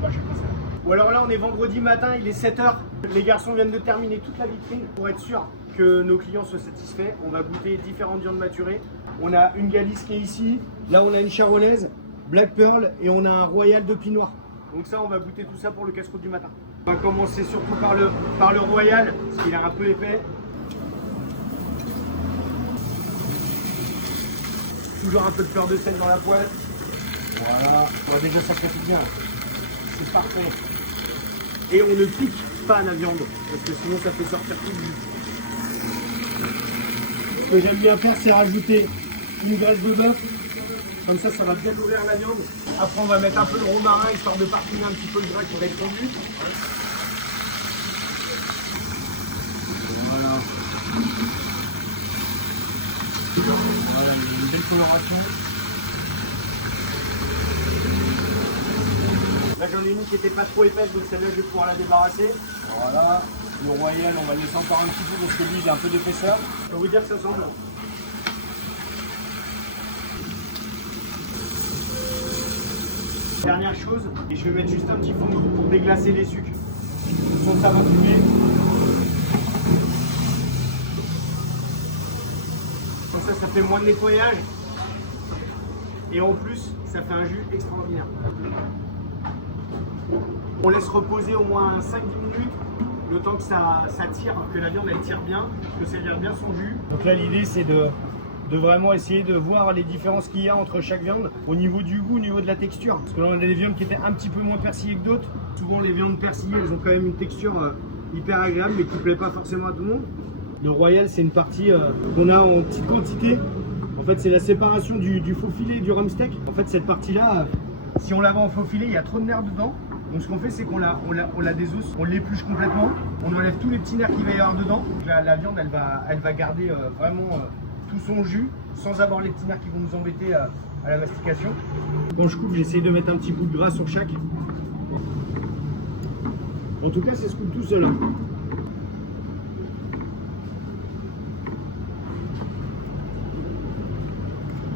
pas chaque fois ça. Ou alors là, on est vendredi matin, il est 7h. Les garçons viennent de terminer toute la vitrine pour être sûr que nos clients soient satisfaits. On va goûter différentes viandes maturées. On a une Galice qui est ici. Là, on a une charolaise, Black Pearl et on a un Royal de Pinot Noir. Donc ça, on va goûter tout ça pour le casse-croûte du matin. On va commencer surtout par le Royal, parce qu'il est un peu épais. Toujours un peu de fleur de sel dans la poêle. Voilà. Bon, déjà, ça fait bien. C'est parfait. Et on ne pique pas la viande, parce que sinon ça fait sortir tout le jus. Ce que j'aime bien faire, c'est rajouter une graisse de bœuf. Comme ça va bien ouvrir la viande. Après, on va mettre un peu de romarin, histoire de parfumer un petit peu le gras qui va être fondu. Voilà. Voilà, il y a une belle coloration. Là, j'en ai une qui n'était pas trop épaisse, donc celle-là, je vais pouvoir la débarrasser. Voilà. Le Royal, on va laisser encore un petit peu parce que lui, il a un peu d'épaisseur. Je peux vous dire que ça sent bon. Dernière chose, et je vais mettre juste un petit fond d'eau pour déglacer les sucres. Sans ça va fumer. Comme ça fait moins de nettoyage. Et en plus, ça fait un jus extraordinaire. On laisse reposer au moins 5-10 minutes, le temps que ça tire, que la viande elle tire bien, que ça vire bien son jus. Donc là, l'idée c'est de vraiment essayer de voir les différences qu'il y a entre chaque viande au niveau du goût, au niveau de la texture. Parce que là, on a des viandes qui étaient un petit peu moins persillées que d'autres. Souvent, les viandes persillées, elles ont quand même une texture hyper agréable, mais qui ne plaît pas forcément à tout le monde. Le Royal, c'est une partie qu'on a en petite quantité. En fait, c'est la séparation du faux filet et du rump steak. En fait, cette partie-là, si on la vend en faux filet, il y a trop de nerfs dedans. Donc ce qu'on fait, c'est qu'on la désousse, on l'épluche complètement, on enlève tous les petits nerfs qu'il va y avoir dedans. La viande, elle va garder vraiment tout son jus, sans avoir les petits nerfs qui vont nous embêter à la mastication. Quand je coupe, j'essaye de mettre un petit bout de gras sur chaque. En tout cas, c'est ce coupe tout seul.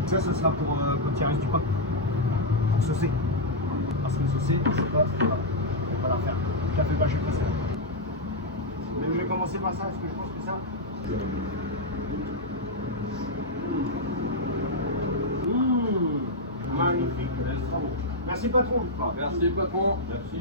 Ça, ce sera pour quand il reste du pain, pour saucer. Parce que saucer, c'est pas, voilà, on va la faire. Ça fait pas chez ça. Mais je vais commencer par ça, parce que je pense que ça. Magnifique. Merci patron. Merci patron. Merci.